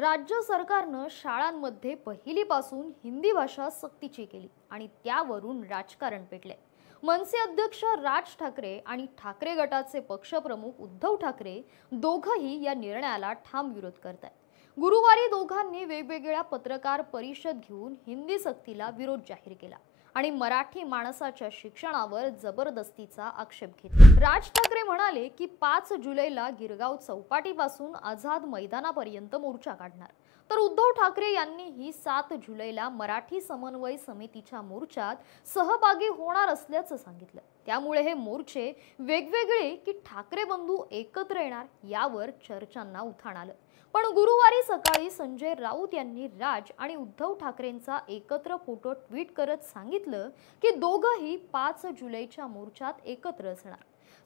राज्य सरकारनं शाळांमध्ये पहिलीपासून हिंदी भाषा सक्तीची केली आणि त्यावरून राजकारण पेटले। मनसे अध्यक्ष राज ठाकरे आणि ठाकरे गटाचे पक्षप्रमुख उद्धव ठाकरे दोघंही या निर्णयाला ठाम विरोध करतात। गुरुवारी दोघांनी वेगवेगळ्या पत्रकार परिषद घेऊन हिंदी सक्तीला विरोध जाहीर केला आणि मराठी माणसाच्या शिक्षणावर जबरदस्तीचा आक्षेप घेतला। राज ठाकरे म्हणाले की 5 जुलैला गिरगाव चौपाटीपासून आझाद मैदानापर्यंत मोर्चा काढणार, तर उद्धव ठाकरे यांनीही 7 जुलैला मराठी समन्वय समितीच्या मोर्चात सहभागी होणार असल्याचं सांगितलं। त्यामुळे हे मोर्चे वेगवेगळे की ठाकरे बंधू एकत्र येणार यावर चर्चांना उधाण आलं। पण गुरुवारी सकाळी संजय राऊत यांनी राज आणि उद्धव ठाकरेंचा एकत्र फोटो ट्विट करत सांगितलं की दोघंही 5 जुलैच्या मोर्चात एकत्र असणार।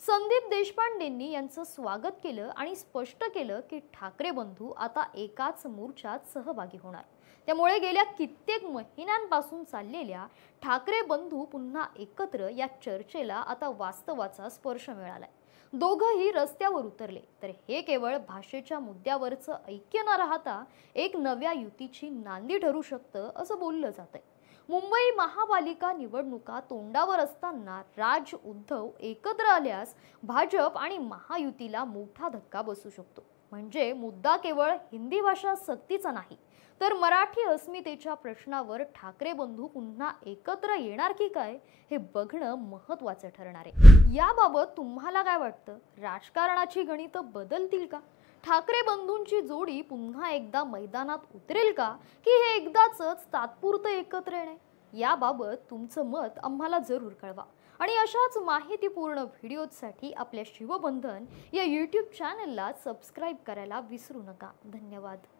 संदीप देशपांडेंनी यांचं स्वागत केलं आणि स्पष्ट केलं की ठाकरे बंधू आता एकाच मोर्चात सहभागी होणार। त्यामुळे गेल्या कित्येक महिन्यांपासून चाललेल्या ठाकरे बंधू पुन्हा एकत्र या चर्चेला आता वास्तवाचा स्पर्श मिळालाय। दोघंही रस्त्यावर उतरले, तर हे केवळ भाषेच्या मुद्द्यावरचं ऐक्य न राहता एक नव्या युतीची नांदी ठरू शकतं असं बोललं जातंय। मुंबई महापालिका निवडणुका तोंडावर असताना राज उद्धव एकत्र आल्यास भाजप आणि महायुतीला मोठा धक्का बसू शकतो। म्हणजे मुद्दा केवळ हिंदी भाषा सक्तीचा नाही, तर मराठी अस्मितेच्या प्रश्नावर ठाकरे बंधू पुन्हा एकत्र येणार की काय हे बघणं महत्त्वाचं ठरणार आहे। याबाबत तुम्हाला काय वाटतं? राजकारणाची गणितं बदलतील का? ठाकरे बंधूंची जोडी पुन्हा एकदा मैदानात उतरेल का, की हे एकदाच तात्पुरतं एकत्र येणे? याबाबत तुमचं मत आम्हाला जरूर कळवा आणि अशाच माहितीपूर्ण व्हिडिओसाठी आपल्या शिवबंधन या YouTube चॅनलला सबस्क्राइब करायला विसरू नका। धन्यवाद।